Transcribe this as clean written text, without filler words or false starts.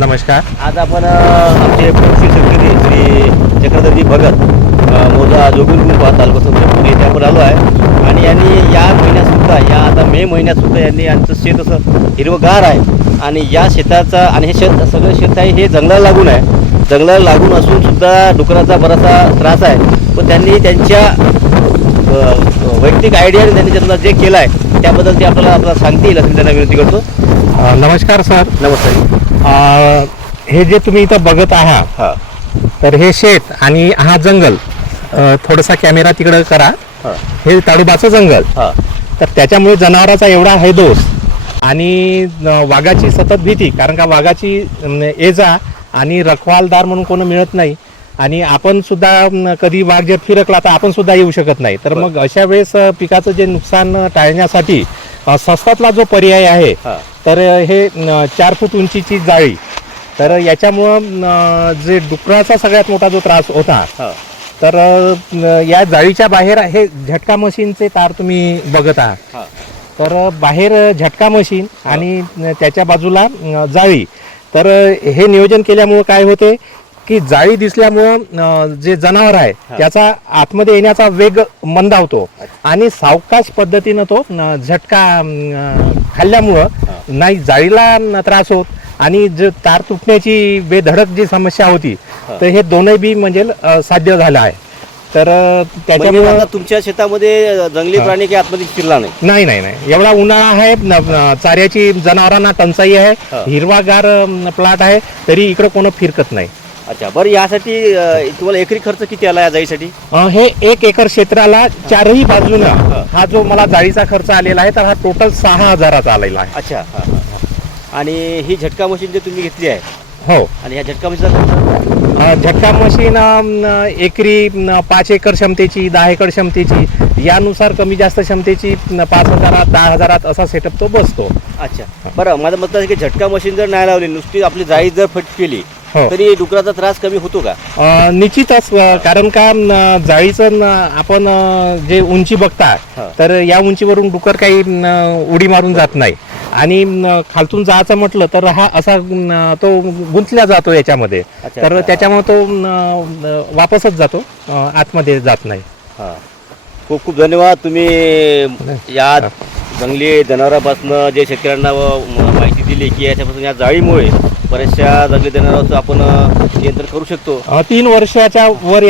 नमस्कार. आज आपण आमचे पक्षी शेतकरी श्री चक्रधरजी भगत मोजा जोगुलगुंपा तालुका संबंधित येथे आपण आलो आहे आणि यांनी या महिन्यातसुद्धा या आता मे महिन्यातसुद्धा यांनी यांचं शेत असं हिरवंगार आहे आणि या शेताचा आणि हे शेत सगळं शेत आहे हे जंगलाला लागून आहे. जंगलाला लागून असून सुद्धा डुकराचा बराचसा त्रास आहे. पण त्यांनी त्यांच्या वैयक्तिक आयडियाने त्यांनी त्यांना जे केलं आहे त्याबद्दल ते आपल्याला सांगतील असं त्यांना विनंती करतो. नमस्कार सर. नमस्कार. हे जे तुम्ही इथं बघत आहात, हां तर हे शेत आणि हा जंगल, थोडासा कॅमेरा तिकडं करा. हां हे ताडोबाचं जंगल. हां तर त्याच्यामुळे जनावराचा एवढा हैदोस आणि वाघाची सतत भीती, कारण का वाघाची एजा आणि रखवालदार म्हणून कोण मिळत नाही आणि आपण सुद्धा कधी वाघ जर फिरकला तर आपण सुद्धा येऊ शकत नाही. तर मग अशा वेळेस पिकाचं जे नुकसान टाळण्यासाठी स्वस्तातला जो पर्याय आहे तर हे 4 फूट उंचीची जाळी. तर याच्यामुळं जे डुकराचा सगळ्यात मोठा जो त्रास होता, तर या जाळीच्या बाहेर हे झटका मशीनचे तार तुम्ही बघत आहात. तर बाहेर झटका मशीन आणि त्याच्या बाजूला जाळी. तर हे नियोजन केल्यामुळं काय होते की जाळी दिसल्यामुळं जे जनावर आहे त्याचा आतमध्ये येण्याचा वेग मंदावतो आणि सावकाश पद्धतीनं तो झटका खाल्ल्यामुळं नाही जाळीला त्रास होत आणि जे तार तुटण्याची बेधडक जी समस्या होती तर हे दोन्ही बी म्हणजे साध्य झालं आहे. तर त्याच्यामुळे तुमच्या शेतामध्ये जंगली प्राणी काही आतमध्ये शिरला नाही. नाही एवढा उन्हाळा आहे, चाऱ्याची जनावरांना टंचाई आहे, हिरवागार प्लॉट आहे, तरी इकडे कोण फिरकत नाही. अच्छा, बरं यासाठी तुम्हाला एकरी खर्च किती आला या जाळीसाठी? हे 1 एकर क्षेत्राला चारही बाजूनं हा जो मला जाळीचा खर्च आलेला आहे तर हा टोटल 6,000चा आलेला आहे. अच्छा. आणि ही झटका मशीन जे तुम्ही घेतली आहे, हो, आणि ह्या झटका मशीनचा झटका मशीन एकरी 5 एकर क्षमतेची, 10 एकर क्षमतेची, यानुसार कमी जास्त क्षमतेची 5,000, 10,000 असा सेटअप तो बसतो. अच्छा, बरं माझं मत आहे की झटका मशीन जर नाही लावली, नुसती आपली जाळी जर फट केली तरी डुकराचा त्रास कमी होतो का? निश्चितच, कारण का जाळीचं आपण जे उंची बघता तर या उंचीवरून डुकर काही उडी मारून जात नाही आणि खालतून जायचं म्हटलं तर हा असा तो गुंतला जातो याच्यामध्ये. तर त्याच्यामुळे तो वापसच जातो, आतमध्ये जात नाही. खूप खूप धन्यवाद. तुम्ही या जंगली जनावरांपासून जे शेतकऱ्यांना माहिती दिली की याच्यापासून या जाळीमुळे बऱ्याचशा जंगली जनावरांचं आपण नियंत्रण करू शकतो. 3 वर्षाच्या वर